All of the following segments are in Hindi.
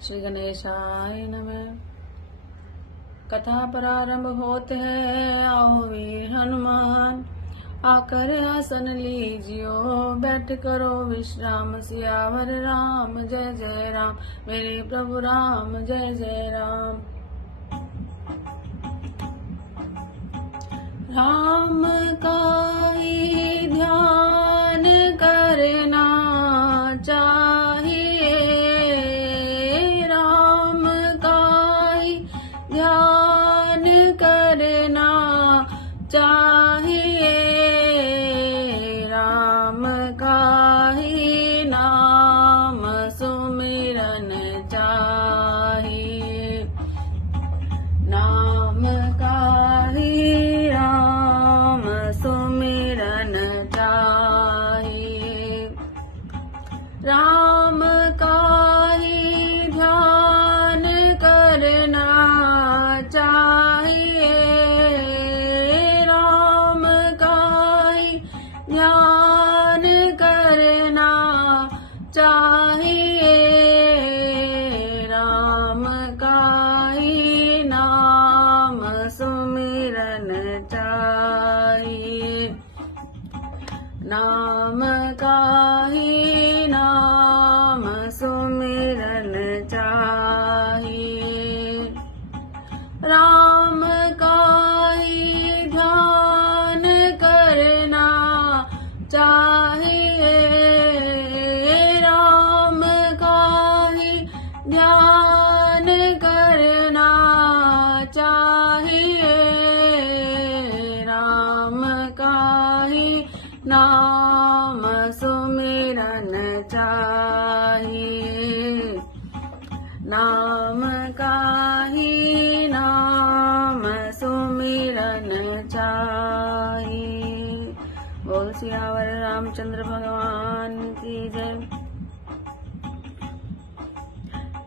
श्री गणेशाय नमः। कथा प्रारंभ होत है, आओ वीर हनुमान, आकर आसन लीजियो, बैठ करो विश्राम। सियावर राम जय जय राम, मेरे प्रभु राम जय जय राम। राम का ही ध्यान करना चाहिए, राम का ही ध्यान करना चाहिए, राम का ही नाम सुमिरन चाहिए, नाम का ही राम सुमिरन चाहिए, राम का ही ध्यान करना चाहिए, राम का ही ध्यान करना चाहिए, राम का ही नाम सुमिरन चाहिए, नाम का ही नाम सुमिरन चाहिए, राम का ही ध्यान करना चाहिए, राम का ही ध्यान करना चाहिए, राम का ही नाम सुमिरन चाहिए, नाम का ही नाम सुमिरन चाहिए। बोल सियावर रामचंद्र भगवान की जय।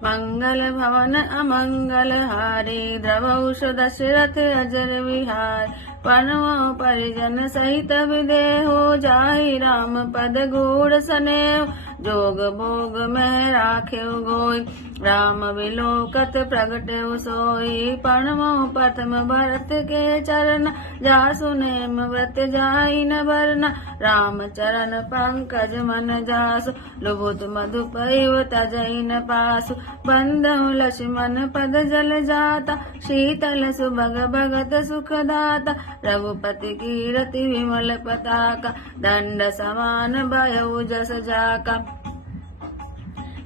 मंगल भवन अमंगल हारी, द्रवौष दशरथ अजर विहार, पनवों परिजन सहित विदेहो, जाहि राम पद गूढ़ सनेव, जोग भोग में राखेउ गोई, राम विलोकत प्रगटेउ सोई, पणवों प्रथम भरत के चरण, जासु नेम व्रत जाहि न बरना, राम चरण पंकज मन जासु, लुभुत मधुपैव तजहि न पासु, बंधु लक्ष्मण पद जल जाता, शीतल सुभग भगत सुखदाता, रघुपति कीरति विमल पताका, दंड समान भयउ जस जाका,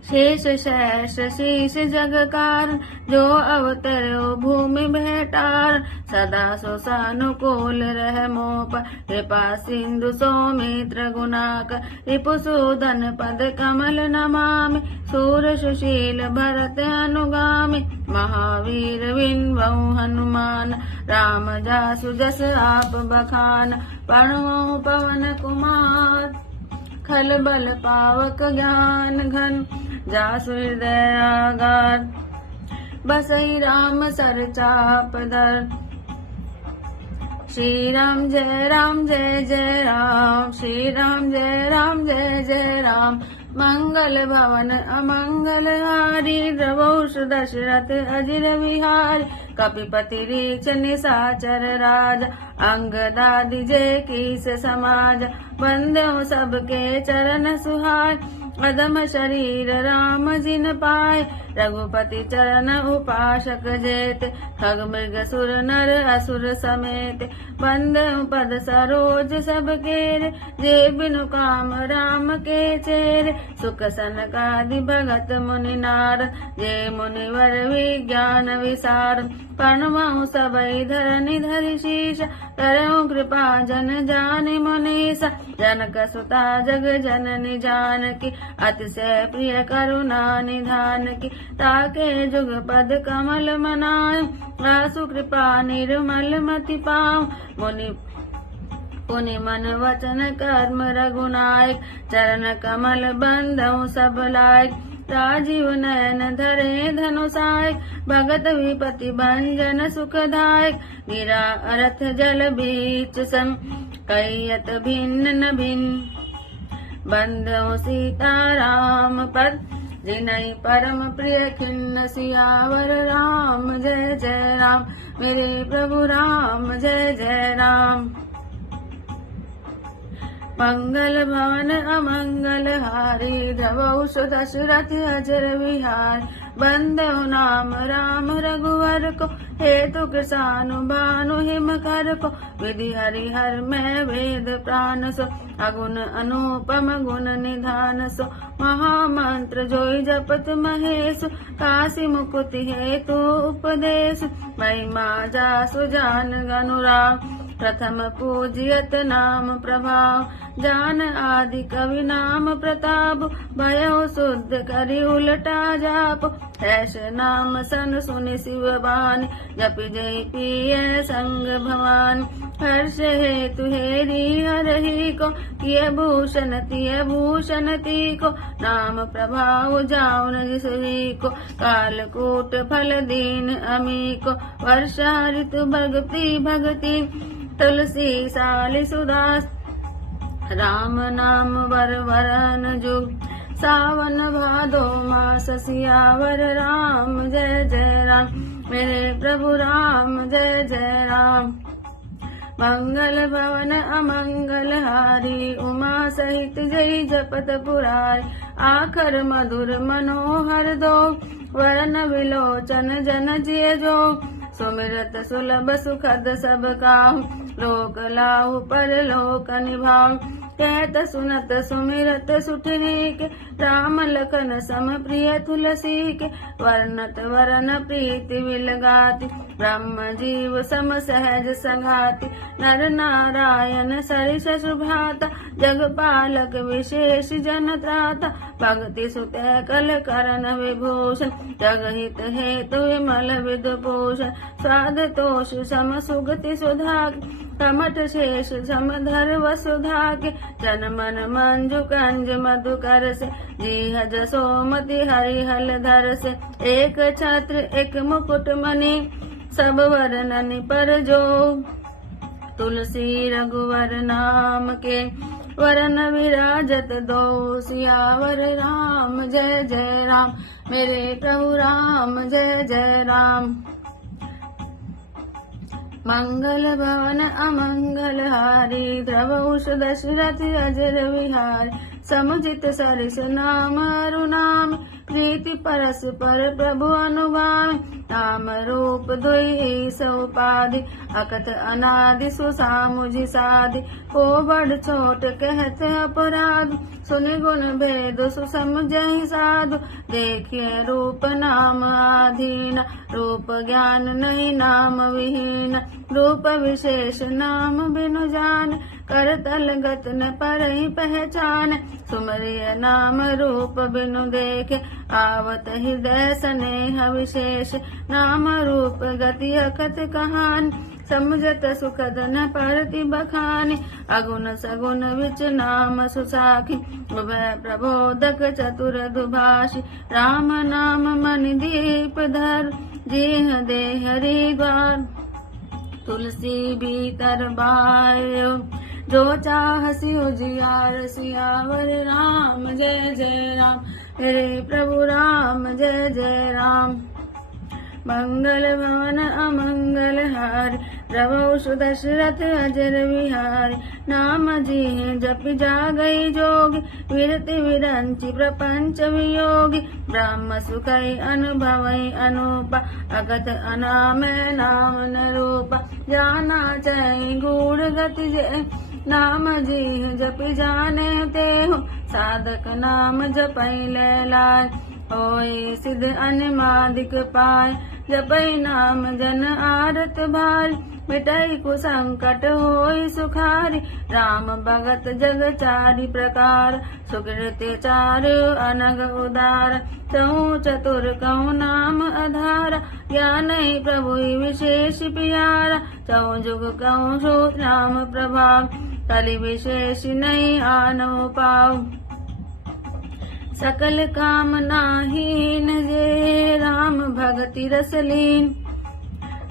शेष शेष शीश जग कारण, जो अवतरो भूमि भेटार, सदा सुसानुकूल रह मोप, कृपा सिंधु सौमित्र गुणाकर, रिपुसूदन पद कमल नमामि, सूर सुशील भरत अनुगामि, महावीर विन्वऊ हनुमान, राम जासु जस आप बखान, पणवऊ पवन कुमार, खल बल पावक ज्ञान घन, जासु हृदय आगार, बसई राम सर चाप दर, श्री राम जय जय राम, श्री राम जय जय राम, मंगल भवन अमंगल हारी, द्रवौष दशरथ अजिर विहारी, कपिपति रीछ निशाचर राज, अंगदादि जय कीस समाज, बंदो सबके चरण सुहाय, अदम शरीर राम जिन पाए, रघुपति चरण उपासक जेते, खग मृग सुर नर असुर समेत, बंदो पद सरोज सब केरे, जे बिनु काम राम के चेरे, सुख सनकादि भगत मुनि नारद, जे मुनिवर विज्ञान विसार, पणवऊ सबई धरनि धरि शीश, करऊ कृपा जन जानि मुनीसा, जनक सुता जग जननी जानकी, अतिशय प्रिय करुणा निधान की, ताके जुग पद कमल मनाय, आसु कृपा निर्मल मति पाऊं, मुनि पुनि मन वचन कर्म रघुनायक, चरण कमल बंधउ सब लायक, राजीव नयन धरे धनुषाय, भगत विपति भंजन सुखदायक, गिरा अरथ जल बीच सम, कैयत भिन्न न भिन्न, बंधु सीता राम पद जिनहि परम प्रिय खिन्न सियावर राम जय जय राम। मेरे प्रभु राम जय जय राम। मंगल भवन अमंगल हारी, द्रवौष दशरथ अजर विहार। बंदो नाम राम रघुवर को, हेतु कृसानु भानु हिम कर को। विधि हरिहर में वेद प्राण सो, अगुण अनुपम गुण निधान सो। महामंत्र जोई जपत महेश, काशी मुकुति हेतु उपदेश। महिमा जासु जान अनुराग, प्रथम पूजियत नाम प्रभाव। जान आदि कवि नाम प्रताप, भयो शुद्ध करि उलटा जाप। ऐसे नाम सन सुनि शिव बानी, जपि जय पिय संग भवानी। हर्ष हेतु हेरि हरहि को, किय भूषण तिय भूषण ती को। नाम प्रभाव जाउन जिसहि को, कालकूट फल दीन अमी को। वर्षा ऋतु भक्ति भगति, तुलसी साली सुदास। राम नाम वर वरन जुग, सावन भादो मास सियावर राम जय जय राम। मेरे प्रभु राम जय जय राम। मंगल भवन अमंगल हारी, उमा सहित जय जपत पुरारी। आखर मधुर मनोहर दो, वरन विलोचन जन जिय जो। सुमिरत सुलभ सुखद सब काहू, लोक लाहु परलोक निभाऊ। कहत सुनत सुमिरत सुठनी के, राम लखन सम प्रिय तुलसी के। वर्णत वरन प्रीति विलगाति, ब्रह्म जीव सम सहज संघाति। नर नारायण सरिस सुभ्राता, जगपालक विशेष जन त्राता। भक्ति सुत कल करन विभूषण, जगहित हेतु विमल विदुभूषण। स्वाद तोष सम सुगति सुधा के, कमठ शेष समधर वसुधा के। जन मन मंजु कंज मधु कर से, जीह जसोमति हरिहल धर से। एक छत्र एक मुकुट मणि, सब वरननि पर जो। तुलसी रघुवर नाम के, वरन विराजत दो। सियावर राम जय जय राम। मेरे प्रभु राम जय जय राम। मंगल भवन अमंगल हारी, द्रवौष दशरथ अजर विहार। समुचित सरिस नाम अरु नाम, प्रीति परस पर प्रभु अनुगामी। नाम रूप दुई सौ उपाधि, अकथ अनादि सुसामुझि साधि। को बड़ छोट कहत अपराध, सुनि गुण भेद सुसमझहि साधु। देखिए रूप नाम आधीन, रूप ज्ञान नहीं नाम विहीन। रूप विशेष नाम बिनु जान, कर तल गत न परहि पहचान। सुमरिय नाम रूप बिनु देखे, आवत हृदय स्नेह विशेष। नाम रूप गति अकथ कहानी, समझत सुखद न परति बखानी। अगुण सगुण विच नाम सुसाखी, उभय प्रबोधक चतुर दुभाषी। राम नाम मनि दीप धर, जेह दे हरि द्वार। तुलसी भीतर बायो, जो चाहसी उजियार। सियावर राम जय जय राम। मेरे प्रभु राम जय जय राम। मंगल भवन अमंगल हारी, द्रवौष दशरथ अजर विहारी। नाम जिहि जपि जागई जोगी, विरति विरंचि प्रपंच वियोगी। ब्रह्म सुखई अनुभवई अनूपा, अगत अनामय नाम न रूपा। जाना चै गूढ़ गति जय, नाम जिहि जपि जाने तेहु। साधक नाम जपै लैलाय, होय सिद्ध अनिमादिक पाय। जपै नाम जन आरत भारी, मिटै कुसंकट होय सुखारी। राम भगत जग चारि प्रकार, सुकृति चारु अनग उदार। चहु चतुर कहु नाम आधारा, ज्ञानै प्रभु विशेष प्यारा। चहु जुग कहु सो राम प्रभाव, कलि विशेष नहीं आनौ पाऊ। सकल कामना हीन जे, राम भगति रस लीन।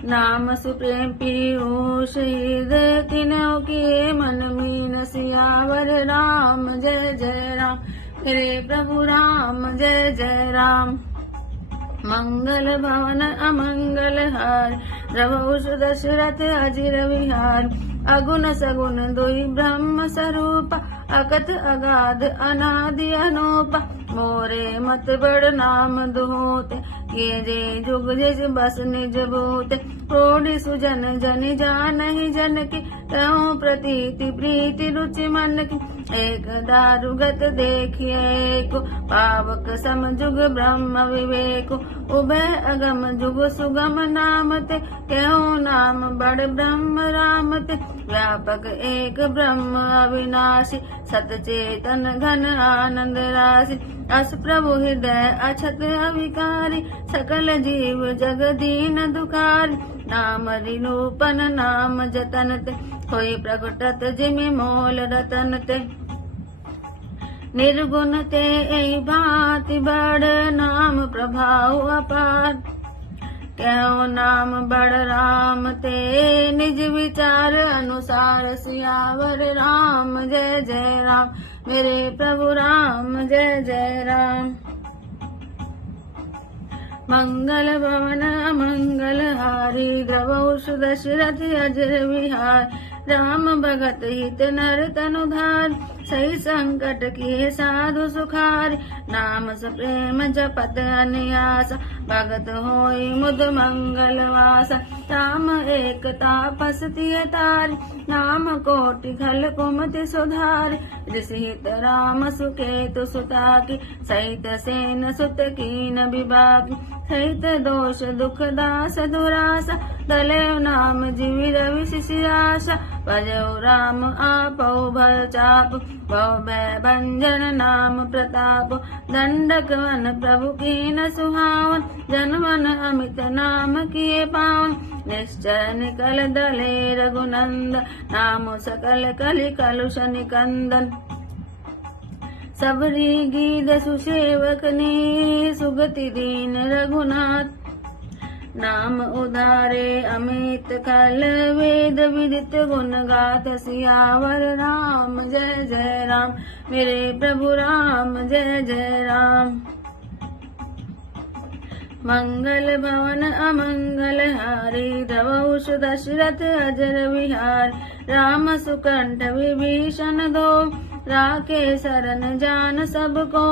नाम सुप्रेम पीयूष हृदय, तिन्हु के मन मीन। सियावर राम जय जय राम। मेरे प्रभु राम जय जय राम। मंगल भवन अमंगल हार, रघुवंश दशरथ अजिर विहार। अगुण सगुण दुई ब्रह्म स्वरूप, अकथ अगाध अनादि अनूप। मोरे मत बड़ नाम दुहोते, ये जे जुग जिस बस निज भूते। कोटि सुजन जन जानहि जन की, कहूँ प्रतीति प्रीति रुचि मन की। एक दारुगत देखिए को, पावक सम जुग ब्रह्म विवेक। उभय अगम जुग सुगम नाम ते, कहूँ नाम बड़ ब्रह्म राम ते। व्यापक एक ब्रह्म अविनाशी, सतचेतन घन आनंद राशि। अस प्रभु हृदय अछत अविकारी, सकल जीव जगदीन दुखारी। नाम रिनूपन नाम जतन ते, कोई प्रगटत जिमि मोल रतन ते। निर्गुण ते एहि भांति बड़, नाम प्रभाव अपार। कहो नाम बड़ राम ते, निज विचार अनुसार। सियावर राम जय जय राम, मेरे प्रभु राम जय जय राम। मंगल भवन अमंगल हारी, द्रवहुष दशरथ अजिर विहार। राम भगत हित नर तनुधार, सही संकट किए साधु सुखार। नाम सप्रेम जपत अनियास, भगत होई मुद मंगल वासा। राम एक तापस तिय तारि, नाम कोटि खल कुमति सुधारि। ऋषिहित राम सुकेतु सुता की, सहित सेन सुत कीन विभागी। सहित दोष दुख दास दुरासा, दले नाम जीवि रवि शिशिराशा। भजऊ राम आपौ भय चाप, भव भय भंजन नाम प्रताप। दंडक वन प्रभु कीन सुहावन, जन मन अमित नाम किए पावन। निश्चर निकल दले रघुनंद, नाम सकल कलि कलुष निकंदन। सबरी गीत सुसेवकनी, सुगति दीन रघुनाथ। नाम उदारे अमित कल, वेद विदित गुण गाथ। सियावर राम जय जय राम, मेरे प्रभु राम जय जय राम। मंगल भवन अमंगल हारी, द्रवहुष दशरथ अजर विहार। राम सुकंठ विभीषण दो, राखे शरण जान सबको।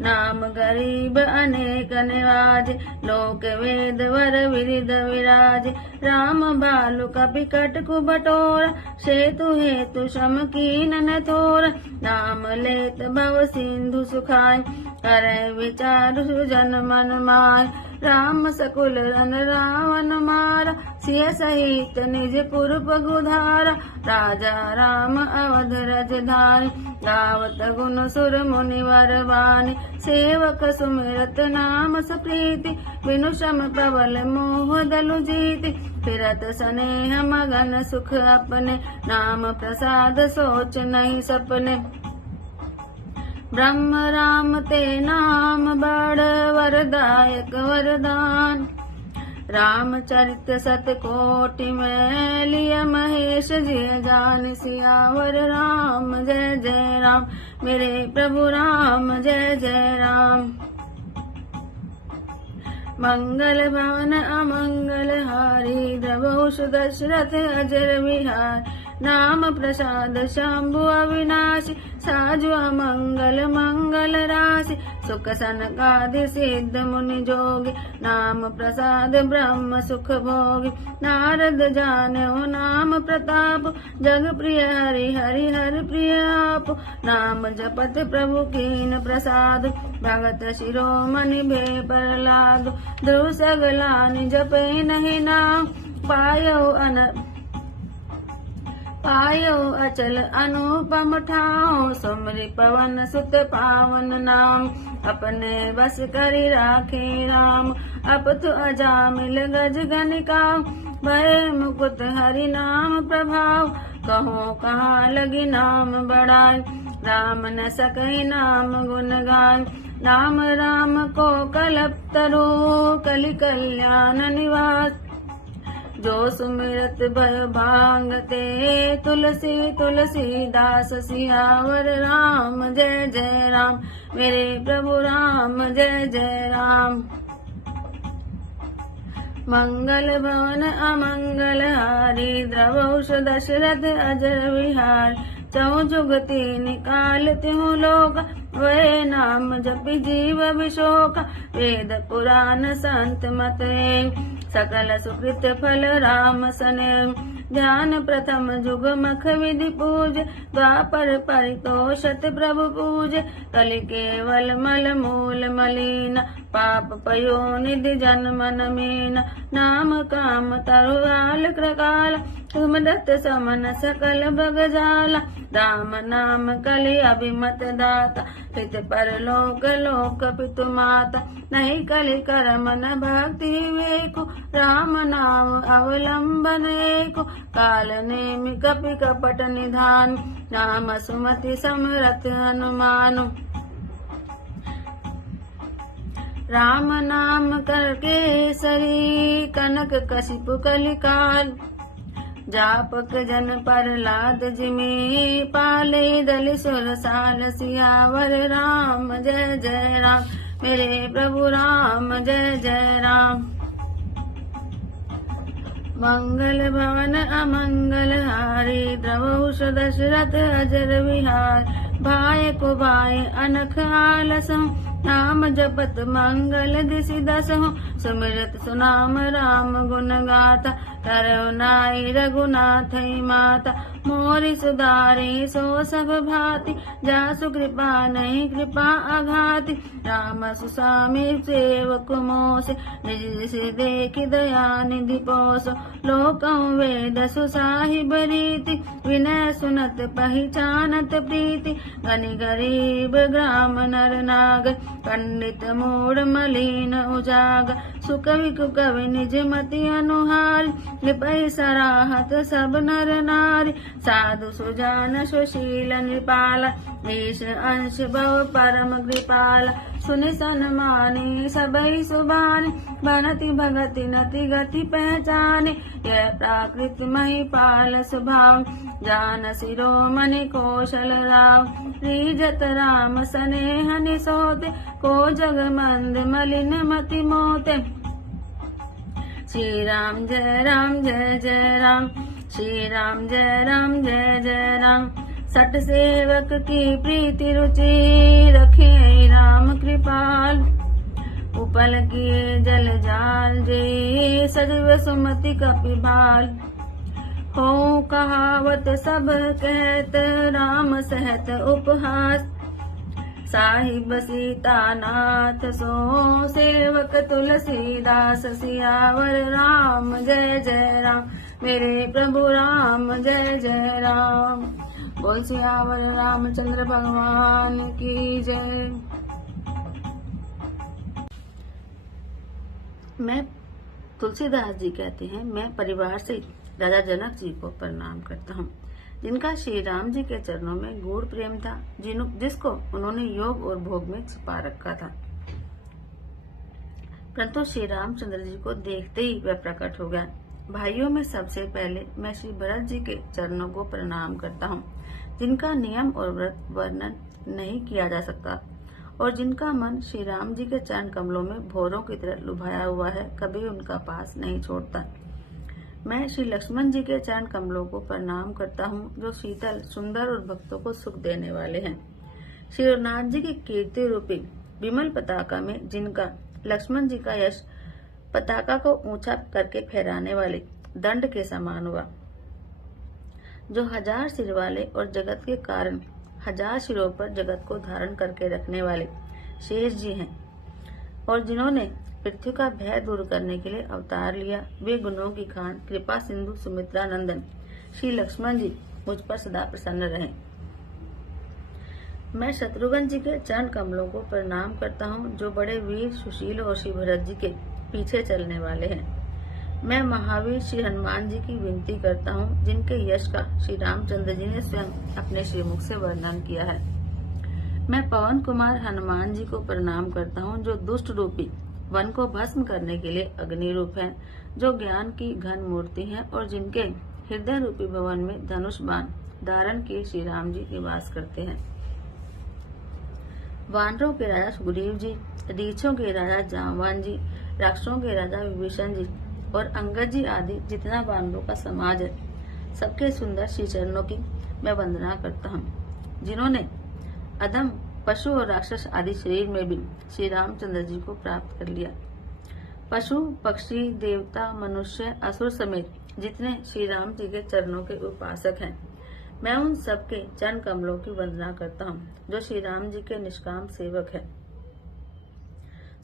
नाम गरीब अनेक निवाज, लोक वेद वर विरिध विराज। राम बालु कपिकट कुबटोर, सेतु हेतु शम कीन न थोर। नाम लेत भव सिंधु सुखाय, करय विचार सुजन मन माय। राम सकुल रन रावण मारा, सिय सहित निज पुर पगुधारा। राजा राम अवध रजधानी, गावत गुण सुर मुनिवर वाणी। सेवक सुमिरत नाम सप्रीति, बिनु श्रम प्रबल मोह दलु जीति। फिरत स्नेह मगन सुख अपने, नाम प्रसाद सोच नहीं सपने। ब्रह्म राम ते नाम बड़, वरदायक वरदान। रामचरित सतकोटि में, लिय महेश जिय जान। सियावर राम जय जय राम, मेरे प्रभु राम जय जय राम। मंगल भवन अमंगल हारी, द्रवहुष दशरथ अजर विहार। नाम प्रसाद शंभु अविनाशी, साजु अमंगल मंगल राशि। सुख सनकादि सिद्ध मुनि जोगी, नाम प्रसाद ब्रह्म सुख भोगी। नारद जानेऊ नाम प्रताप, जग प्रिय हरि हरि हरि प्रिय आप। नाम जपत प्रभु कीन प्रसाद, भगत शिरोमणि भे प्रहलाद। ध्रुव सगलानि जपै नहीं नाम, पायो अचल अनुपम ठाव। सुमरि पवन सुत पावन नाम, अपने बस करि राखे राम। अपतु अजामिल गज गनिका, भय मुकुट हरि नाम प्रभाव। कहो कहाँ लगी नाम बढ़ाई, राम न सकहि नाम गुण गाय। नाम राम को कलप तरु, कलि कल्याण निवास। जो सुमिरत भय भांगते, तुलसी तुलसी दास सियावर राम। जय जय राम मेरे प्रभु राम, जय जय राम। मंगल भवन अमंगल हारी, द्रवौष दशरथ अजर विहार। चहु जुगति निकाल तिहु लोक, वे नाम जपि जीव विशोक। वेद पुराण संत मत एक, सकल सुकृत फल राम सने। ध्यान प्रथम जुग मख विधि पूज, द्वापर परितोषत प्रभु पूज। कलि केवल मल मूल मलिन, पाप पयो निधि जन्म न मीन। नाम काम तरुआल कृकाल, तुम दत्त समन सकल बग जाला। राम नाम कलि अभिमत दाता, हित परलोक लोक पितु माता। नहीं कलि करम न भक्ति विवेको, राम नाम अवलंबन एको। काल नेमि कपि कपट निधान, नाम सुमति समरथ हनुमान। राम नाम करके सरी, कनक कसिपु कलिकाल। जापक जन प्रहलाद जिमि, पाले दल सुर साल सियावर राम। जय जय राम मेरे प्रभु राम, जय जय राम। मंगल भवन अमंगल हारी, द्रवौष दशरथ अजर विहार। भाय को भाय अनख आलसं, नाम जपत मंगल दिसि दसहु। सुमिरत सुनाम राम गुण गाथा, करौ नाई रघुनाथई माता। मोरि सुधारि सो सब भाति, जासु कृपा नहीं कृपा अघाति। राम सुसामी सेवक मोसे, निज से देखि दया निधि पोसो। लोकं वेद सुसाहिब रीति, विनय सुनत पहिचानत प्रीति। गनि गरीब ग्राम नर नाग, पंडित मूढ़ मलिन उजाग। सुकवि कुकवि निज मति अनुहार, निपहि सराहत सब नर नारी। साधु सुजान सुशील नृपाला, ईश अंश भव परम कृपाला। सुनि सन्मानी सबहि सुभानि, बनति भगति नति गति पहचाने। यह प्राकृत महिपाल स्वभाव, जान शिरोमणि कौशल राव। रीजत राम सनेह निसोते, को जग मंद मलिन मति मोते। श्री राम जय राम जय जय राम, श्री राम जय राम जय जय राम। सट सेवक की प्रीति रुचि, रखे राम कृपाल। उपल किए जल जाल जे, सजव सुमति कपि भाल। हो कहावत सब कहत, राम सहत उपहास। साहिब सीता नाथ सो, सेवक तुलसीदास सियावर राम। जय जय राम मेरे प्रभु राम, जय जय राम। बोल सियावर रामचंद्र भगवान की जय। मैं तुलसीदास जी कहते हैं, मैं परिवार से राजा जनक जी को प्रणाम करता हूँ, जिनका श्री राम जी के चरणों में गूढ़ प्रेम था, जिसको उन्होंने योग और भोग में छिपा रखा था। परंतु श्री रामचंद्र जी को देखते ही वह प्रकट हो गया। भाइयों में सबसे पहले मैं श्री भरत जी के चरणों को प्रणाम करता हूँ, जिनका नियम और व्रत वर्णन नहीं किया जा सकता और जिनका मन श्री राम जी के चरण कमलों में भौरों की तरह लुभाया हुआ है, कभी उनका पास नहीं छोड़ता। मैं श्री लक्ष्मण जी के चरण कमलों को प्रणाम करता हूँ, जो शीतल, सुंदर और भक्तों को सुख देने वाले हैं। श्री रघुनाथ जी की कीर्ति रूपी विमल पताका में जिनका लक्ष्मण जी का यश पताका को ऊंचा करके फहराने वाले दंड के समान हुआ, जो 1000 सिर वाले और जगत के कारण 1000 सिरों पर जगत को धारण करके रखने वाले शेष जी हैं, और जिन्होंने पृथ्वी का भय दूर करने के लिए अवतार लिया, वे गुणों की खान कृपा सिंधु सुमित्रा नंदन श्री लक्ष्मण जी मुझ पर सदा प्रसन्न रहें। मैं शत्रुघ्न जी के चरण कमलों को प्रणाम करता हूँ, जो बड़े वीर, सुशील और श्री भरत जी के पीछे चलने वाले हैं। मैं महावीर श्री हनुमान जी की विनती करता हूँ, जिनके यश का श्री रामचंद्र जी ने स्वयं अपने श्रीमुख से वर्णन किया है। मैं पवन कुमार हनुमान जी को प्रणाम करता हूँ, जो दुष्ट रूपी वन को भस्म करने के लिए अग्नि रूप है, जो ज्ञान की घन मूर्ति है और जिनके हृदय रूपी भवन में धनुष बाण धारण किए श्री राम जी निवास करते हैं। वानरों के राजा सुग्रीव जी, रीछों के राजा जामवान जी, राक्षसों के राजा विभीषण जी और अंगद जी आदि जितना वानरों का समाज है, सबके सुंदर श्री चरणों की मैं वंदना करता हूँ, जिन्होंने अधम पशु और राक्षस आदि शरीर में भी श्री रामचंद्र जी को प्राप्त कर लिया। पशु, पक्षी, देवता, मनुष्य, असुर समेत जितने श्री राम जी के चरणों के उपासक हैं, मैं उन सबके चरण कमलों की वंदना करता हूँ, जो श्री राम जी के निष्काम सेवक हैं।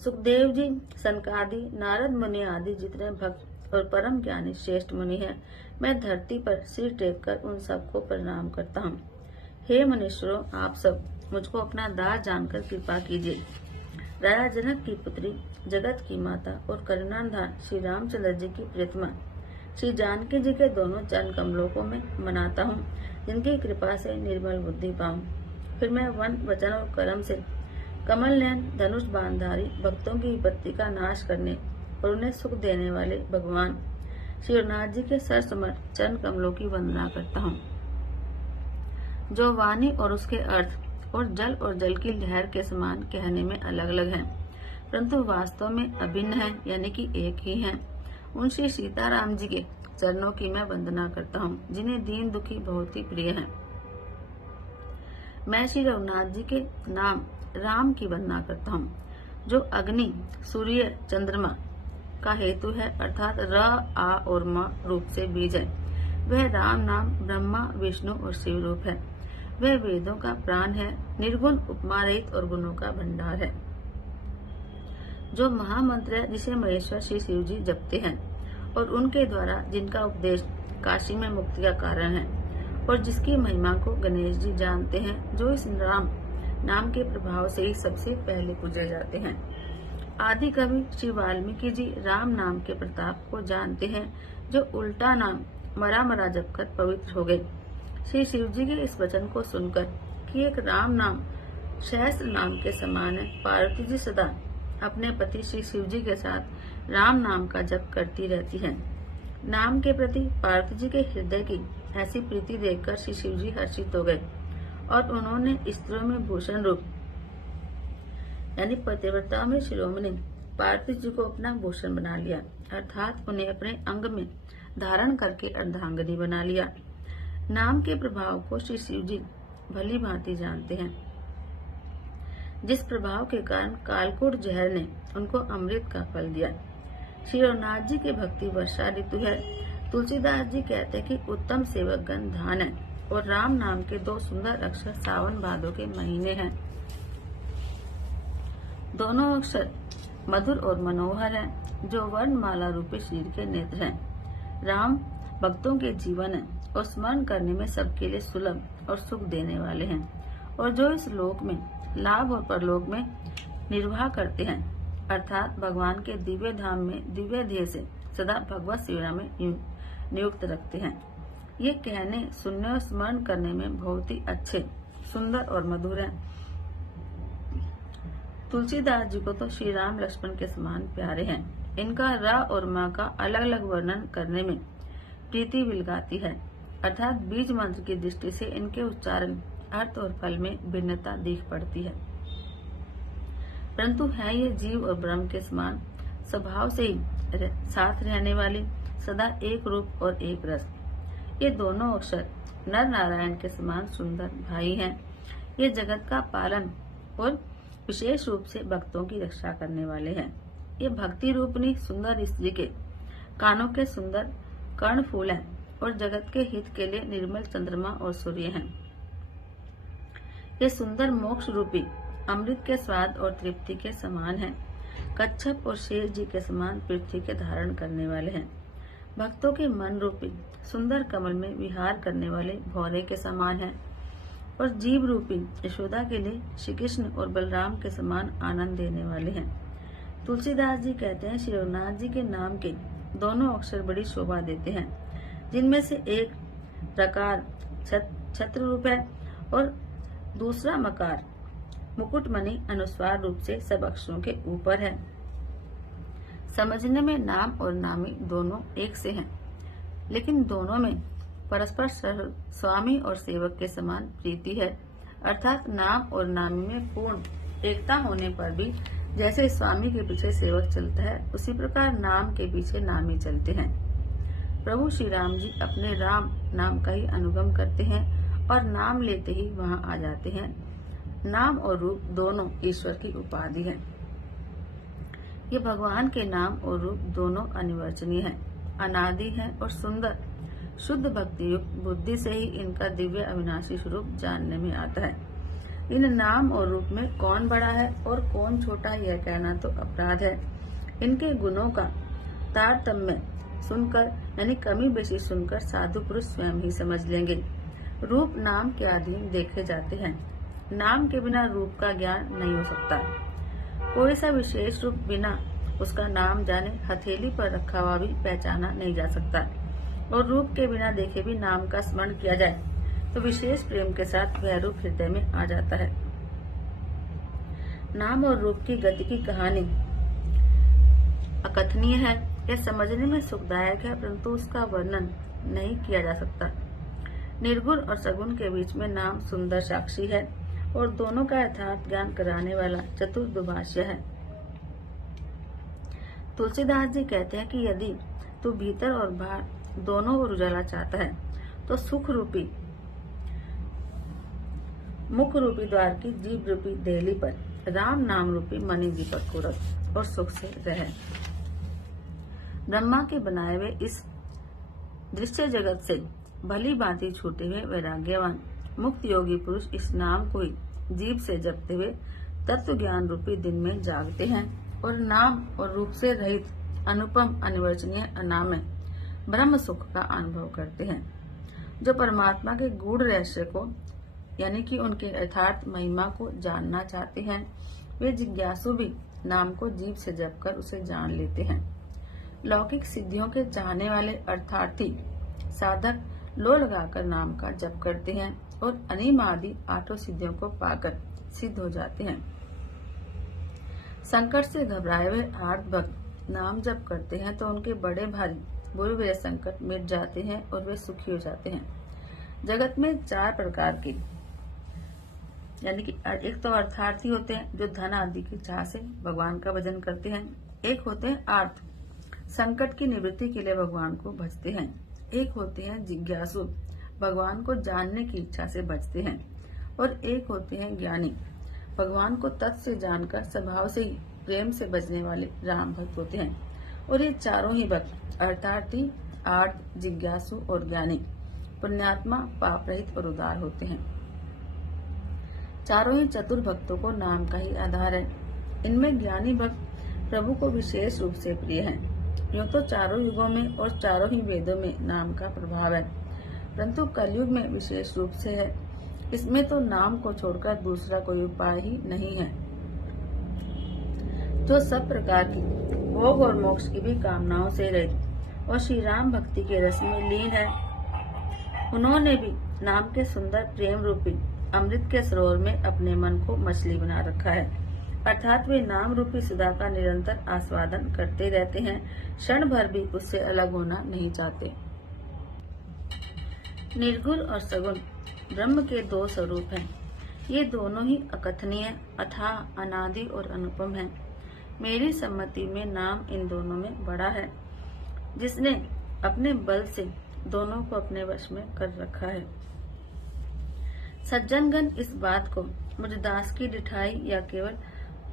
सुखदेव जी, सनकादि, नारद मुनि आदि जितने भक्त और परम ज्ञानी श्रेष्ठ मुनि हैं, मैं धरती पर सिर टेक कर उन सबको प्रणाम करता हूँ। हे मुनीश्वरों, आप सब मुझको अपना दास जानकर कृपा कीजिए। राजा जनक की पुत्री, जगत की माता और करुणानिधान श्री रामचंद्र जी की प्रतिमा श्री जानकी जी के दोनों चरण कमलों को मैं मनाता हूँ, जिनकी कृपा से निर्मल बुद्धि पाऊं। फिर मैं वन, वचन और कर्म से कमल नयन धनुष बाणधारी भक्तों की विपत्ति का नाश करने और उन्हें सुख देने वाले भगवान श्री रघुनाथ जी के सरसमर चरण कमलों की वंदना करता हूँ, जो वाणी और उसके अर्थ और जल की लहर के समान कहने में अलग अलग हैं, परंतु वास्तव में अभिन्न है, यानी कि एक ही है। उन श्री सीताराम जी के चरणों की मैं वंदना करता हूँ, जिन्हें दीन दुखी बहुत ही प्रिय हैं। मैं श्री रघुनाथ जी के नाम राम की वंदना करता हूँ, जो अग्नि, सूर्य, चंद्रमा का हेतु है, अर्थात र, आ और म रूप से बीज है। वह राम नाम ब्रह्मा, विष्णु और शिव रूप है। वह वेदों का प्राण है, निर्गुण, उपमा रहित और गुणों का भंडार है। जो महामंत्र है, जिसे महेश्वर श्री शिव जी जपते हैं और उनके द्वारा जिनका उपदेश काशी में मुक्ति का कारण है, और जिसकी महिमा को गणेश जी जानते हैं, जो इस राम नाम के प्रभाव से ही सबसे पहले पूजे जाते हैं। आदि कवि श्री वाल्मीकि जी राम नाम के प्रताप को जानते हैं, जो उल्टा नाम मरा मरा जपकर पवित्र हो गए। श्री शिव जी के इस वचन को सुनकर कि एक राम नाम सहस्त्र नाम के समान है, पार्वती जी सदा अपने पति श्री शिव जी के साथ राम नाम का जप करती रहती हैं। नाम के प्रति पार्वती जी के हृदय की ऐसी प्रीति देखकर श्री शिव जी हर्षित हो गए और उन्होंने स्त्रियों में भूषण रूप यानी पतिव्रता में शिरोमणि पार्वती जी को अपना भूषण बना लिया, अर्थात उन्हें अपने अंग में धारण करके अर्धांगिनी बना लिया। नाम के प्रभाव को श्री शिव जी भली भांति जानते हैं, जिस प्रभाव के कारण कालकूट जहर ने उनको अमृत का फल दिया। श्री रघुनाथ जी की भक्ति वर्षा ऋतु है। तुलसीदास जी कहते हैं कि उत्तम सेवक गण धान है और राम नाम के दो सुंदर अक्षर सावन भादों के महीने हैं। दोनों अक्षर मधुर और मनोहर हैं, जो वर्णमाला रूपी शीर के नेत्र हैं। राम भक्तों के जीवन है और स्मरण करने में सबके लिए सुलभ और सुख देने वाले हैं, और जो इस लोक में लाभ और परलोक में निर्वाह करते हैं, अर्थात भगवान के दिव्य धाम में दिव्य ध्येय से सदा भगवत सेवा में नियुक्त रखते हैं। ये कहने, सुनने और स्मरण करने में बहुत ही अच्छे, सुंदर और मधुर हैं। तुलसीदास जी को तो श्री राम लक्ष्मण के समान प्यारे हैं। इनका र और म का अलग अलग वर्णन करने में प्रीति विलगाती है, अर्थात बीज मंत्र की दृष्टि से इनके उच्चारण, अर्थ और फल में भिन्नता दिख पड़ती है, परंतु है ये जीव और ब्रह्म के समान स्वभाव से ही साथ रहने वाले, सदा एक रूप और एक रस। ये दोनों अक्षर नर नारायण के समान सुंदर भाई हैं। ये जगत का पालन और विशेष रूप से भक्तों की रक्षा करने वाले हैं। ये भक्ति रूपनी सुंदर स्त्री के कानों के सुंदर कर्ण फूल हैं और जगत के हित के लिए निर्मल चंद्रमा और सूर्य हैं। ये सुंदर मोक्ष रूपी अमृत के स्वाद और तृप्ति के समान हैं। कच्छप और शेष जी के समान पृथ्वी के धारण करने वाले हैं। भक्तों के मन रूपी सुंदर कमल में विहार करने वाले भौरे के समान हैं, और जीव रूपी यशोदा के लिए श्री कृष्ण और बलराम के समान आनंद देने वाले हैं। तुलसीदास जी कहते हैं, श्री रघुनाथ जी के नाम के दोनों अक्षर बड़ी शोभा देते हैं, जिनमें से एक प्रकार छत्र रूप है और दूसरा मकार मुकुटमणि अनुस्वार रूप से सब अक्षरों के ऊपर है। समझने में नाम और नामी दोनों एक से हैं, लेकिन दोनों में परस्पर स्वामी और सेवक के समान प्रीति है। अर्थात नाम और नामी में पूर्ण एकता होने पर भी जैसे स्वामी के पीछे सेवक चलता है, उसी प्रकार नाम के पीछे नामी चलते हैं। प्रभु श्री राम जी अपने राम नाम का ही अनुगम करते हैं और नाम लेते ही वहां आ जाते हैं। नाम और रूप दोनों ईश्वर की उपाधि है। ये भगवान के नाम और रूप दोनों अनिवर्चनीय हैं, अनादि हैं और सुंदर। शुद्ध भक्ति युक्त बुद्धि से ही इनका दिव्य अविनाशी स्वरूप जानने में आता है। इन नाम और रूप में कौन बड़ा है और कौन छोटा है, यह कहना तो अपराध है। इनके गुणों का तारतम्य सुनकर यानी कमी बेशी सुनकर साधु पुरुष स्वयं ही समझ लेंगे। रूप नाम के अधीन देखे जाते हैं। नाम के बिना रूप का ज्ञान नहीं हो सकता। कोई सा विशेष रूप बिना उसका नाम जाने हथेली पर रखा हुआ भी पहचाना नहीं जा सकता, और रूप के बिना देखे भी नाम का स्मरण किया जाए तो विशेष प्रेम के साथ वह रूप हृदय में आ जाता है। नाम और रूप की गति की कहानी अकथनीय है। यह समझने में सुखदायक है, परंतु उसका वर्णन नहीं किया जा सकता। निर्गुण और सगुण के बीच में नाम सुंदर साक्षी है और दोनों का यथार्थ ज्ञान कराने वाला चतुर दुभाष्य है। तुलसीदास जी कहते हैं कि यदि तू भीतर और बाहर दोनों ओर उजाला चाहता है तो सुख रूपी मुख रूपी द्वार की जीभ रूपी देहली पर राम नाम रूपी मणि दीपक को रख और सुख से रह। ब्रह्मा के बनाए हुए इस दृश्य जगत से भली भांति छूटे हुए वैराग्यवान मुक्त योगी पुरुष इस नाम को ही जीभ से जपते हुए तत्व ज्ञान रूपी दिन में जागते हैं और नाम और रूप से रहित अनुपम अनिवर्चनीय अनामय ब्रह्म सुख का अनुभव करते हैं। जो परमात्मा के गूढ़ रहस्य को यानी कि उनके यथार्थ महिमा को जानना चाहते हैं, वे जिज्ञासु भी नाम को जीभ से जपकर उसे जान लेते हैं। लौकिक सिद्धियों के चाहने वाले अर्थार्थी साधक लो लगाकर नाम का जप करते हैं और अनीम आदि 8 सिद्धियों को पाकर सिद्ध हो जाते हैं। संकट से घबराए हुए आर्त भक्त नाम जप करते हैं तो उनके बड़े भारी बुरे संकट मिट जाते हैं और वे सुखी हो जाते हैं। जगत में 4 प्रकार के यानी कि एक तो अर्थार्थी होते हैं जो धन आदि की चाह से भगवान का भजन करते हैं। एक होते हैं आर्त, संकट की निवृत्ति के लिए भगवान को भजते हैं। एक होते हैं जिज्ञासु, भगवान को जानने की इच्छा से भजते हैं। और एक होते हैं ज्ञानी, भगवान को तत् से जानकर स्वभाव से ही प्रेम से भजने वाले राम भक्त होते हैं। और ये चारों ही भक्त अर्थार्थी, आर्त, जिज्ञासु और ज्ञानी पुण्यात्मा, पाप रहित और उदार होते हैं। चारों ही चतुर भक्तों को नाम का ही आधार है। इनमें ज्ञानी भक्त प्रभु को विशेष रूप से प्रिय हैं। यूँ तो चारों युगों में और चारों ही वेदों में नाम का प्रभाव है, परंतु कलयुग में विशेष रूप से है। इसमें तो नाम को छोड़कर दूसरा कोई उपाय ही नहीं है। जो सब प्रकार की भोग और मोक्ष की भी कामनाओं से रहित और श्री राम भक्ति के रस में लीन है, उन्होंने भी नाम के सुंदर प्रेम रूपी अमृत के सरोवर में अपने मन को मछली बना रखा है। अर्थात वे नाम रूपी सुधा का निरंतर आस्वादन करते रहते हैं, क्षण भर भी उससे अलग होना नहीं चाहते। निर्गुण और सगुण ब्रह्म के 2 स्वरूप हैं। ये दोनों ही अकथनीय, अथाह, अनादि और अनुपम हैं। मेरी सम्मति में नाम इन दोनों में बड़ा है, जिसने अपने बल से दोनों को अपने वश में कर रखा है। सज्जनगण इस बात को मुझदास की डिठाई या केवल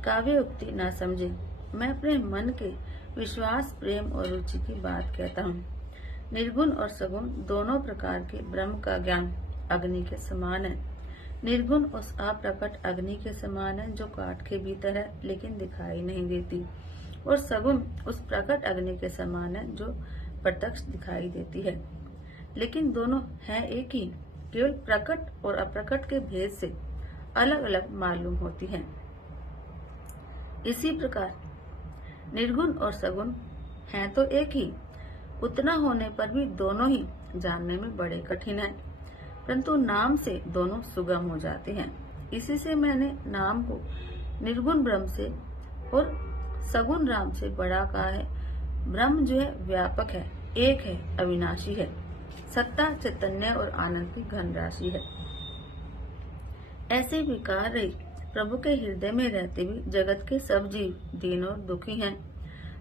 काव्य उक्ति न समझे। मैं अपने मन के विश्वास, प्रेम और रुचि की बात कहता हूँ। निर्गुण और सगुण दोनों प्रकार के ब्रह्म का ज्ञान अग्नि के समान है। निर्गुण उस अप्रकट अग्नि के समान है जो काठ के भीतर है लेकिन दिखाई नहीं देती, और सगुण उस प्रकट अग्नि के समान है जो प्रत्यक्ष दिखाई देती है। लेकिन दोनों है एक ही, केवल प्रकट और अप्रकट के भेद से अलग अलग मालूम होती हैं। इसी प्रकार निर्गुण और सगुण हैं तो एक ही, उतना होने पर भी दोनों ही जानने में बड़े कठिन हैं, परंतु नाम से दोनों सुगम हो जाते हैं। इसी से मैंने नाम को निर्गुण ब्रह्म से और सगुण राम से बड़ा कहा है। ब्रह्म जो है व्यापक है, एक है, अविनाशी है। सत्ता, चैतन्य और आनंद की घन राशि है। ऐसे विकार रहित प्रभु के हृदय में रहते हुए जगत के सब जीव दीन और दुखी हैं।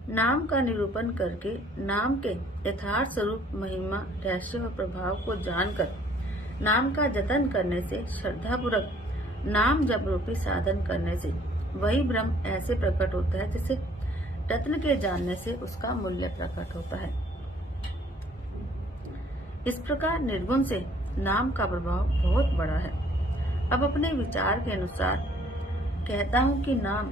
नाम का निरूपण करके नाम के यथार्थ स्वरूप, महिमा, रहस्य और प्रभाव को जानकर नाम का जतन करने से, श्रद्धापूर्वक नाम जप रूपी साधन करने से वही ब्रह्म ऐसे प्रकट होता है जैसे रत्न के जानने से उसका मूल्य प्रकट होता है। इस प्रकार निर्गुण से नाम का प्रभाव बहुत बड़ा है। अब अपने विचार के अनुसार कहता हूँ कि नाम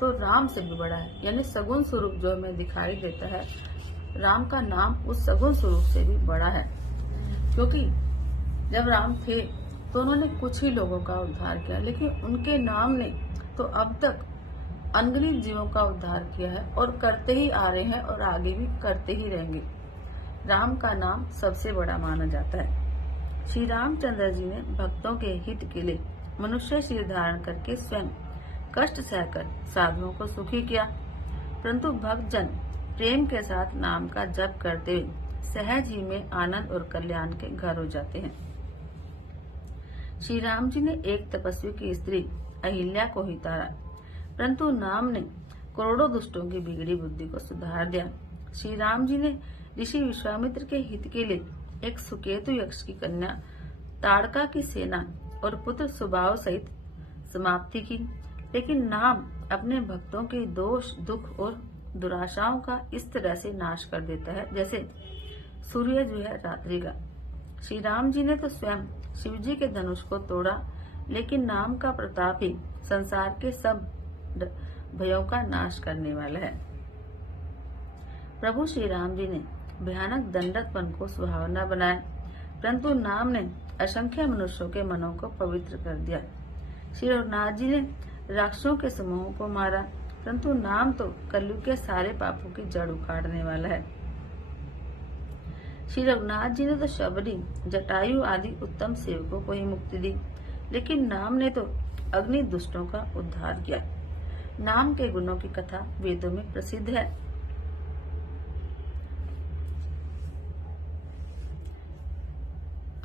तो राम से भी बड़ा है, यानी सगुण स्वरूप जो हमें दिखाई देता है, राम का नाम उस सगुण स्वरूप से भी बड़ा है। क्योंकि जब राम थे तो उन्होंने कुछ ही लोगों का उद्धार किया, लेकिन उनके नाम ने तो अब तक अनगिनत जीवों का उद्धार किया है और करते ही आ रहे हैं और आगे भी करते ही रहेंगे। राम का नाम सबसे बड़ा माना जाता है। श्री रामचंद्र जी ने भक्तों के हित के लिए मनुष्य शरीर धारण करके स्वयं कष्ट सहकर साधुओं को सुखी किया, परंतु भक्तजन प्रेम के साथ नाम का जप करते हुए सहज ही में आनंद और कल्याण के घर हो जाते हैं। श्री राम जी ने एक तपस्वी की स्त्री अहिल्या को ही तारा, परंतु नाम ने करोड़ों दुष्टों की बिगड़ी बुद्धि को सुधार दिया। श्री राम जी ने ऋषि विश्वामित्र के हित के लिए एक सुकेतु यक्ष की कन्या ताड़का की सेना और पुत्र स्वभाव सहित समाप्ति की, लेकिन नाम अपने भक्तों के दोष, दुख और दुराशाओं का इस तरह से नाश कर देता है जैसे सूर्य जो है रात्रि का। श्री राम जी ने तो स्वयं शिव जी के धनुष को तोड़ा, लेकिन नाम का प्रताप ही संसार के सब भयों का नाश करने वाला है। प्रभु श्री राम जी ने भयानक दंडकपन को सुहावना बनाया, परंतु नाम ने असंख्य मनुष्यों के मनों को पवित्र कर दिया। श्री रघुनाथ जी ने राक्षसों के समूहों को मारा, परंतु नाम तो कलयुग के सारे पापों की जड़ उखाड़ने वाला है। श्री रघुनाथ जी ने तो शबरी, जटायु आदि उत्तम सेवकों को ही मुक्ति दी, लेकिन नाम ने तो अग्नि दुष्टों का उद्धार किया। नाम के गुणों की कथा वेदों में प्रसिद्ध है।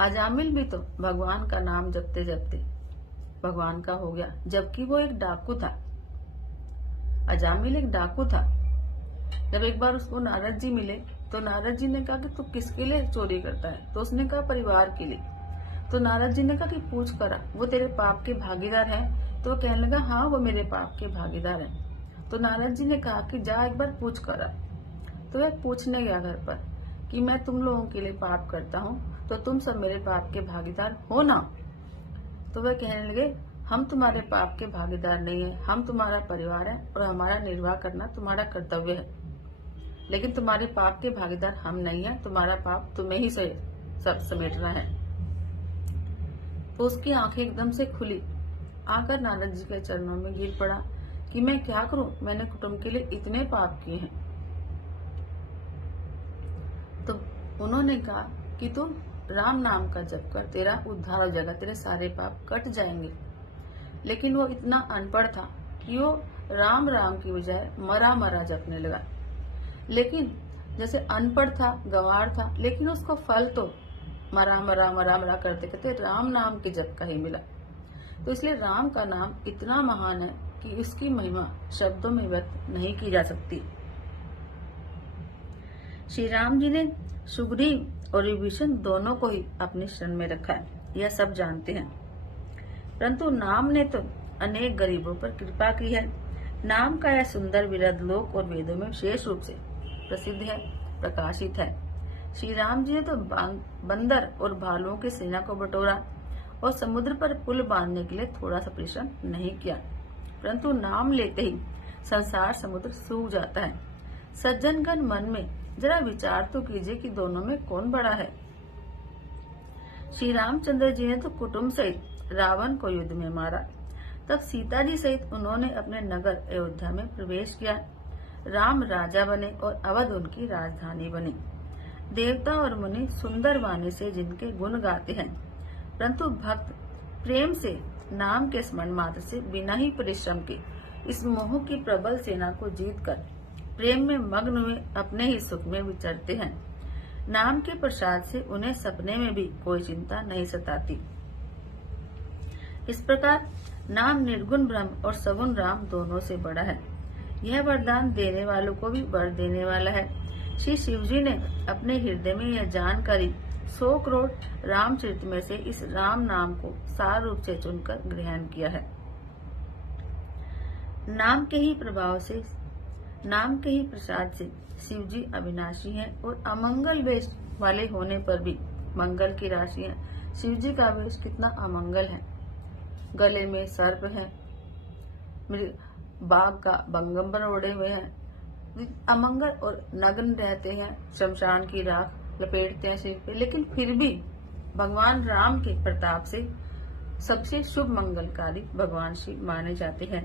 अजामिल भी तो भगवान का नाम जपते जपते भगवान का हो गया, जबकि वो एक डाकू था। अजामिल एक डाकू था। जब एक बार उसको नारद जी मिले तो नारद जी ने कहा कि तू किसके लिए चोरी करता है, तो उसने कहा परिवार के लिए। तो नारद जी ने कहा कि पूछ करा, वो तेरे पाप के भागीदार हैं? तो कहने लगा हाँ वो मेरे पाप के भागीदार हैं। तो नारद जी ने कहा कि जा एक बार पूछ करा। तो वह पूछने गया घर पर कि मैं तुम लोगों के लिए पाप करता हूँ, तो तुम सब मेरे पाप के भागीदार हो ना? तो वह कहने लगे हम तुम्हारे पाप के भागीदार नहीं है, हम तुम्हारा परिवार है और हमारा निर्वाह करना तुम्हारा कर्तव्य है, लेकिन तुम्हारे पाप के भागीदार हम नहीं है, तुम्हारा पाप तुम्हें ही सब समेटना है। तो उसकी आंखें एकदम से खुली, आकर नारद जी के चरणों में गिर पड़ा कि मैं क्या करूं, मैंने कुटुंब के लिए इतने पाप किए हैं। तो उन्होंने कहा कि तुम राम नाम का जप कर, तेरा उद्धार हो जाएगा, तेरे सारे पाप कट जाएंगे। लेकिन वो इतना अनपढ़ था कि वो राम राम की बजाय मरा मरा जपने लगा। लेकिन जैसे अनपढ़ था, गंवार था, लेकिन उसको फल तो मरा मरा मरा मरा करते करते राम नाम के जप का ही मिला। तो इसलिए राम का नाम इतना महान है कि इसकी महिमा शब्दों में व्यक्त नहीं की जा सकती। श्री राम जी ने सुग्रीव और विभीषण दोनों को ही अपनी शरण में रखा है, यह सब जानते हैं। परंतु नाम ने तो अनेक गरीबों पर कृपा की है। नाम का यह सुंदर विरध लोक और वेदों में विशेष रूप से प्रसिद्ध है, प्रकाशित है। श्री राम जी ने तो बंदर और भालुओं की सेना को बटोरा और समुद्र पर पुल बांधने के लिए थोड़ा सा परिश्रम नहीं किया, परंतु नाम लेते ही संसार समुद्र सूख जाता है। सज्जनगण मन में जरा विचार तो कीजिए कि दोनों में कौन बड़ा है। श्री रामचंद्र जी ने तो कुटुंब सहित रावण को युद्ध में मारा, तब सीता जी सहित उन्होंने अपने नगर अयोध्या में प्रवेश किया। राम राजा बने और अवध उनकी राजधानी बनी। देवता और मुनि सुंदर वाणी से जिनके गुण गाते हैं, परंतु भक्त प्रेम से नाम के स्मरण मात्र से बिना ही परिश्रम के इस मोह की प्रबल सेना को जीतकर प्रेम में मग्न हुए अपने ही सुख में विचरते हैं। नाम के प्रसाद से उन्हें सपने में भी कोई चिंता नहीं सताती। इस प्रकार नाम निर्गुण ब्रह्म और सगुण राम दोनों से बड़ा है। यह वरदान देने वालों को भी वर देने वाला है। श्री शिवजी ने अपने हृदय में यह जानकारी 100 करोड़ रामचरित में से इस राम नाम को सार रूप से चुनकर ग्रहण किया है। नाम के ही प्रसाद से शिवजी अविनाशी हैं और अमंगल वेश वाले होने पर भी मंगल की राशि हैं। शिवजी का वेश कितना अमंगल है। गले में सर्प है, बाघ का बंगम्बर ओढ़े हुए हैं, अमंगल और नग्न रहते हैं, शमशान की राख लपेटते हैं सिर पे, लेकिन फिर भी भगवान राम के प्रताप से सबसे शुभ मंगलकारी भगवान शिव माने जाते हैं।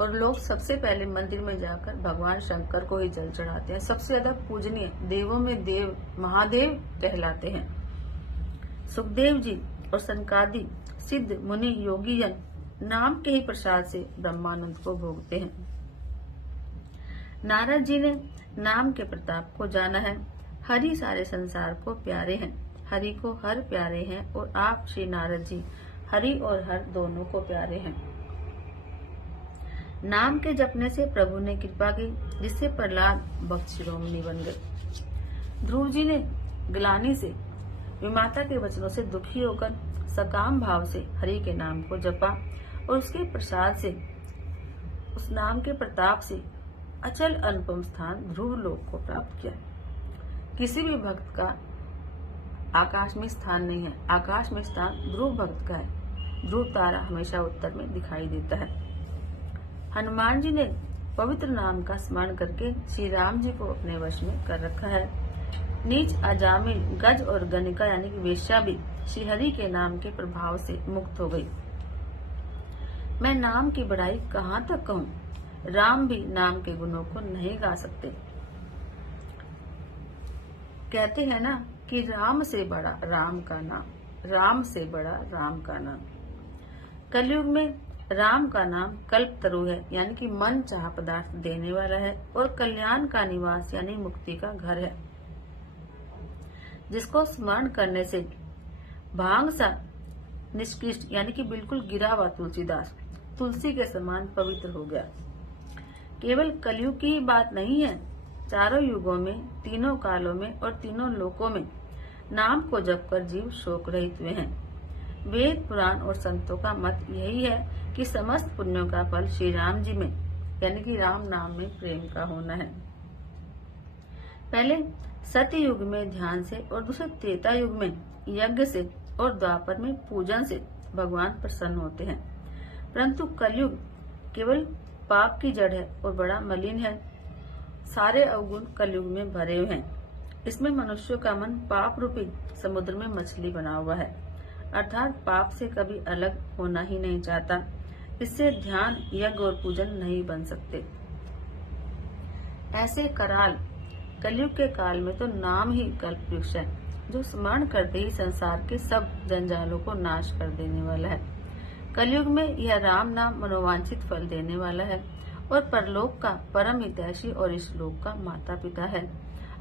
और लोग सबसे पहले मंदिर में जाकर भगवान शंकर को ही जल चढ़ाते हैं। सबसे ज्यादा पूजनीय देवों में देव महादेव कहलाते हैं। सुखदेव जी और सनकादि सिद्ध मुनि योगी जन नाम के ही प्रसाद से ब्रह्मानंद को भोगते हैं। नारद जी ने नाम के प्रताप को जाना है। हरि सारे संसार को प्यारे हैं, हरि को हर प्यारे हैं और आप श्री नारद जी हरि और हर दोनों को प्यारे हैं। नाम के जपने से प्रभु ने कृपा की, जिससे प्रहलाद भक्त शिरोमणि बन गए। ध्रुव जी ने ग्लानि से विमाता के वचनों से दुखी होकर सकाम भाव से हरि के नाम को जपा और उसके प्रसाद से, उस नाम के प्रताप से अचल अनुपम स्थान ध्रुव लोक को प्राप्त किया। किसी भी भक्त का आकाश में स्थान नहीं है, आकाश में स्थान ध्रुव भक्त का है। ध्रुव तारा हमेशा उत्तर में दिखाई देता है। हनुमान जी ने पवित्र नाम का स्मरण करके श्री राम जी को अपने वश में कर रखा है। नीच अजामिल गज और गणिका यानी कि वेश्या भी श्री हरि के नाम के प्रभाव से मुक्त हो गई। मैं नाम की बड़ाई कहाँ तक कहूँ, राम भी नाम के गुणों को नहीं गा सकते। कहते हैं ना कि राम से बड़ा राम का नाम, राम से बड़ा राम का नाम। कलयुग में राम का नाम कल्प तरु है, यानी कि मन चाह पदार्थ देने वाला है, और कल्याण का निवास यानी मुक्ति का घर है, जिसको स्मरण करने से भांग सा निष्कृष्ट यानी कि बिल्कुल गिरा हुआ तुलसीदास तुलसी के समान पवित्र हो गया। केवल कलयुग की ही बात नहीं है, चारों युगों में, तीनों कालों में और तीनों लोकों में नाम को जपकर जीव शोक रहित हुए हैं। वेद पुराण और संतों का मत यही है कि समस्त पुण्यों का फल श्री राम जी में यानी कि राम नाम में प्रेम का होना है। पहले सत्य युग में ध्यान से और दूसरे त्रेता युग में यज्ञ से और द्वापर में पूजन से भगवान प्रसन्न होते हैं। परंतु कलयुग केवल पाप की जड़ है और बड़ा मलिन है। सारे अवगुण कलयुग में भरे हुए हैं। इसमें मनुष्यों का मन पाप रूपी समुद्र में मछली बना हुआ है, अर्थात पाप से कभी अलग होना ही नहीं चाहता। इससे ध्यान, यज्ञ और पूजन नहीं बन सकते। ऐसे कराल कलयुग के काल में तो नाम ही कल्प वृक्ष है, जो स्मरण करते ही संसार के सब जंजालों को नाश कर देने वाला है। कलयुग में यह राम नाम मनोवांछित फल देने वाला है और परलोक का परम हितैषी और इस लोक का माता पिता है,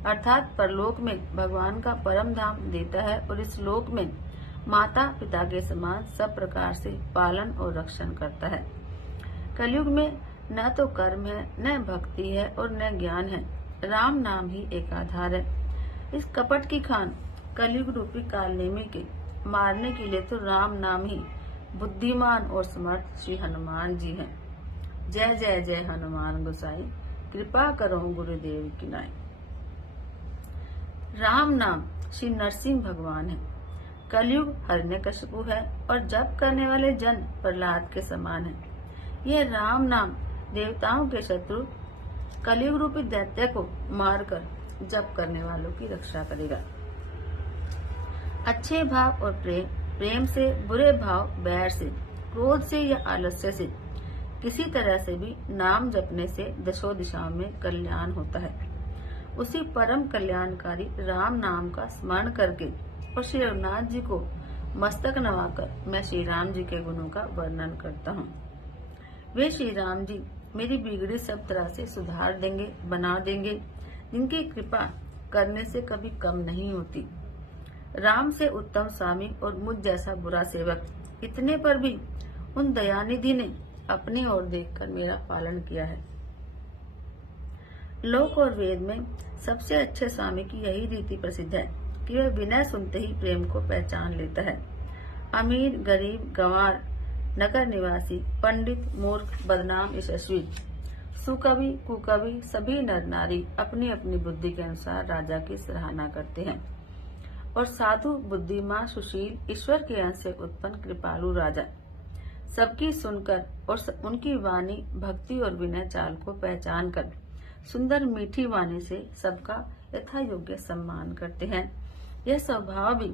अर्थात परलोक में भगवान का परम धाम देता है और इस लोक में माता पिता के समान सब प्रकार से पालन और रक्षण करता है। कलयुग में न तो कर्म है, न भक्ति है और न ज्ञान है, राम नाम ही एक आधार है। इस कपट की खान कलयुग रूपी कालनेमी के मारने के लिए तो राम नाम ही बुद्धिमान और समर्थ श्री हनुमान जी हैं। जय जय जय हनुमान गोसाई, कृपा करो गुरुदेव की नाई। राम नाम श्री नरसिंह भगवान है। कलयुग हिरण्यकशिपु है और जप करने वाले जन प्रहलाद के समान है। यह राम नाम देवताओं के शत्रु कलयुग रूपी दैत्य को मारकर जप करने वालों की रक्षा करेगा। अच्छे भाव और प्रेम से, बुरे भाव बैर से, क्रोध से या आलस्य से, किसी तरह से भी नाम जपने से दशो दिशाओं में कल्याण होता है। उसी परम कल्याणकारी राम नाम का स्मरण करके और श्री रघुनाथ जी को मस्तक नवाकर मैं श्री राम जी के गुणों का वर्णन करता हूँ। वे श्री राम जी मेरी बिगड़ी सब तरह से सुधार देंगे, बना देंगे, जिनकी कृपा करने से कभी कम नहीं होती। राम से उत्तम स्वामी और मुझ जैसा बुरा सेवक, इतने पर भी उन दयानिधि ने अपनी ओर देखकर मेरा पालन किया है। लोक और वेद में सबसे अच्छे स्वामी की यही रीति प्रसिद्ध है कि वह बिना सुनते ही प्रेम को पहचान लेता है। अमीर, गरीब, गंवार, नगर निवासी, पंडित, मूर्ख, बदनाम, यशस्वी, सुकवि, कुकवि, सभी नर नारी अपनी अपनी बुद्धि के अनुसार राजा की सराहना करते हैं। और साधु, बुद्धिमान, सुशील, ईश्वर के अंश से उत्पन्न कृपालु राजा सबकी सुनकर और उनकी वाणी, भक्ति और विनय चाल को पहचान कर सुंदर मीठी वाणी से सबका यथा योग्य सम्मान करते हैं। यह स्वभाव भी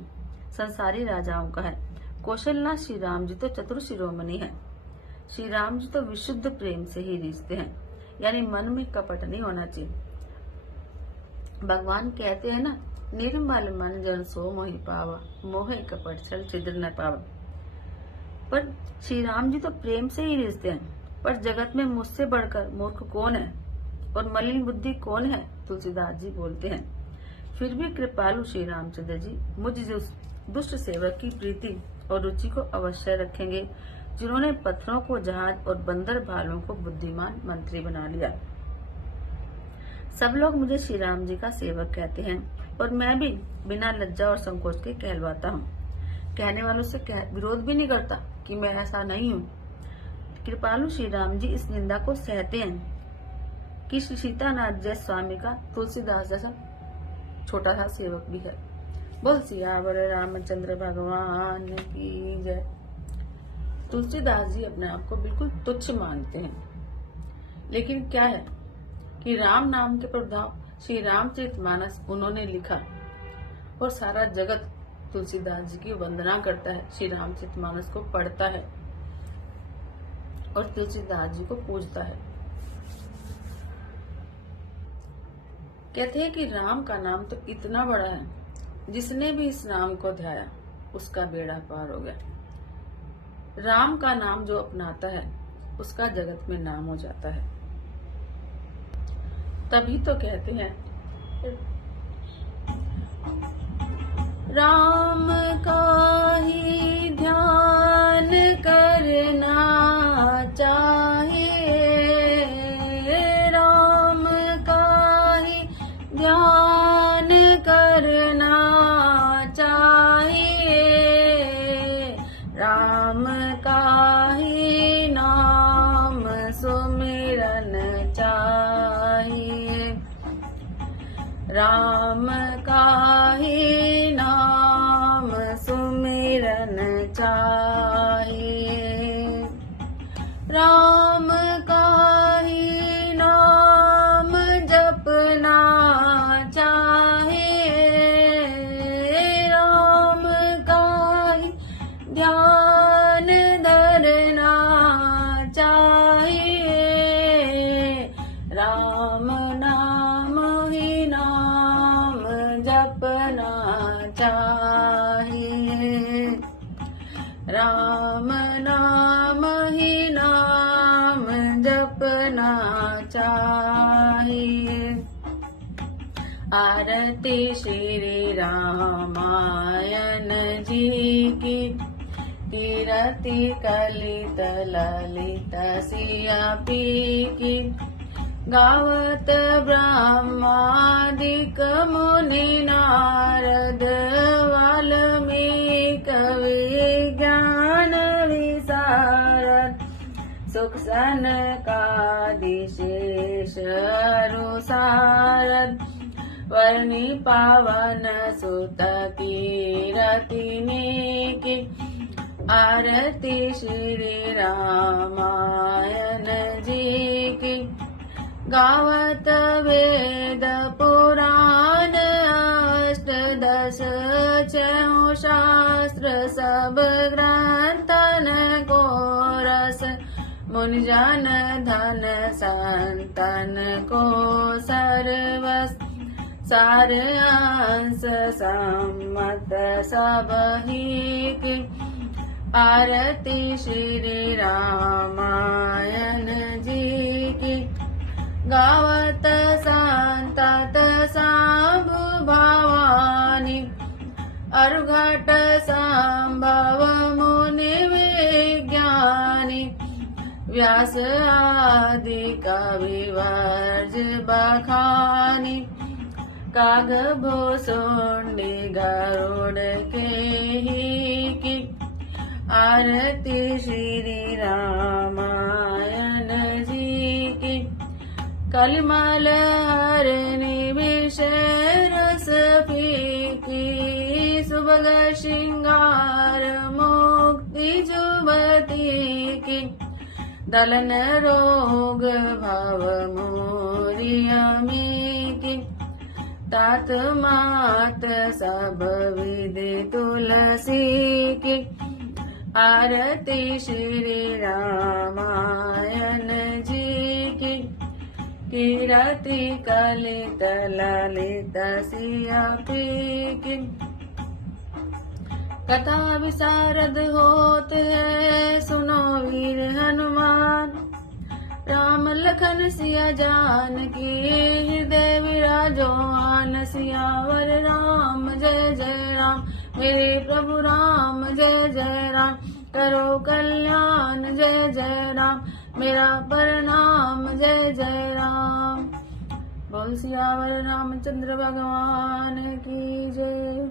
संसारी राजाओं का है। कौशलनाथ श्री राम जी तो चतुर शिरोमणि है। श्री राम जी तो विशुद्ध प्रेम से ही रिश्ते हैं, यानी मन में कपट नहीं होना चाहिए। भगवान कहते हैं ना, निर्मल मन जन सो मोहि पावा, मोहे कपट छल छिद्र न पावा। पर श्री राम जी तो प्रेम से ही रिश्ते हैं। पर जगत में मुझसे बढ़कर मूर्ख कौन है और मलिन बुद्धि कौन है, तुलसीदास जी बोलते हैं। फिर भी कृपालु श्री रामचंद्र जी मुझ दुष्ट सेवक की प्रीति और रुचि को अवश्य रखेंगे, जिन्होंने पत्थरों को जहाज और बंदर भालुओं को बुद्धिमान मंत्री बना लिया। सब लोग मुझे श्री राम जी का सेवक कहते हैं और मैं भी बिना लज्जा और संकोच के कहलवाता हूँ। कहने वालों से विरोध भी नहीं करता कि मैं ऐसा नहीं हूँ। कृपालु श्री राम जी इस निंदा को सहते हैं कि श्री सीतानाथ जय स्वामी का तुलसीदास जैसा छोटा सा सेवक भी है। बोल सियावर रामचंद्र भगवान की जय। तुलसीदास जी अपने आप को बिल्कुल तुच्छ मानते हैं, लेकिन क्या है कि राम नाम के प्रभाव श्री रामचरितमानस उन्होंने लिखा और सारा जगत तुलसीदास जी की वंदना करता है, श्री रामचरितमानस को पढ़ता है और तुलसीदास जी को पूजता है। कहते हैं कि राम का नाम तो इतना बड़ा है, जिसने भी इस नाम को ध्याया उसका बेड़ा पार हो गया। राम का नाम जो अपनाता है उसका जगत में नाम हो जाता है। तभी तो कहते हैं राम का ही ध्यान करना चाहिए, राम का ही ध्यान करना चाहिए, राम का ही नाम सुमिरन चाहिए, राम का ही नाम सुमिरन चाहिए, राम का ही नाम जपना चाहिए, राम का ही ध्यान धरना चाहिए, राम नाम ही नाम जपना चाहिए, राम नाम ही नाम जपना चाहिए। आरती श्री रामायण जी की, कीरति कलित ललित सिया पी की, गावत ब्रह्मादिक मुनि नारद वाल्मीकि विज्ञान विशारद, सुख सनकादि शेष सारद, वर्णि पावन सुत कीरतिनी की, आरती श्री रामायण जी की, गावत वेद पुराण अष्टदश छह शास्त्र सब ग्रंथन को रस, मुनिजन धन संतन को सर्वस, सार अंश सम्मत सब ही की, आरती श्री रामायण जी की। गावत सांतात सांभु भावानी, अर्घट संभव मुनि विज्ञानी। व्यास आदि कविवर्ज बखानी, काग भूसुंडी गरुड़ के ही की। आरती श्री रामायण जी की। कलिमल हरनि विषय रस फीकी, सुभग श्रृंगार मुक्ति जुबती की। दलन रोग भव मोरियमी की। तात मात सब विधि तुलसी की। आरती श्री रामायण जी की। कीरति कलित ललित सिया की। कथा विशारद होते हैं सुनो वीर हनुमान। राम लखन सिया जानकी, हृदय विराजो आन। सियावर राम जय जय राम, मेरे प्रभु राम जय जय राम। करो कल्याण जय जय राम, मेरा प्रणाम जय जय राम। बोल सियावर रामचंद्र भगवान की जय।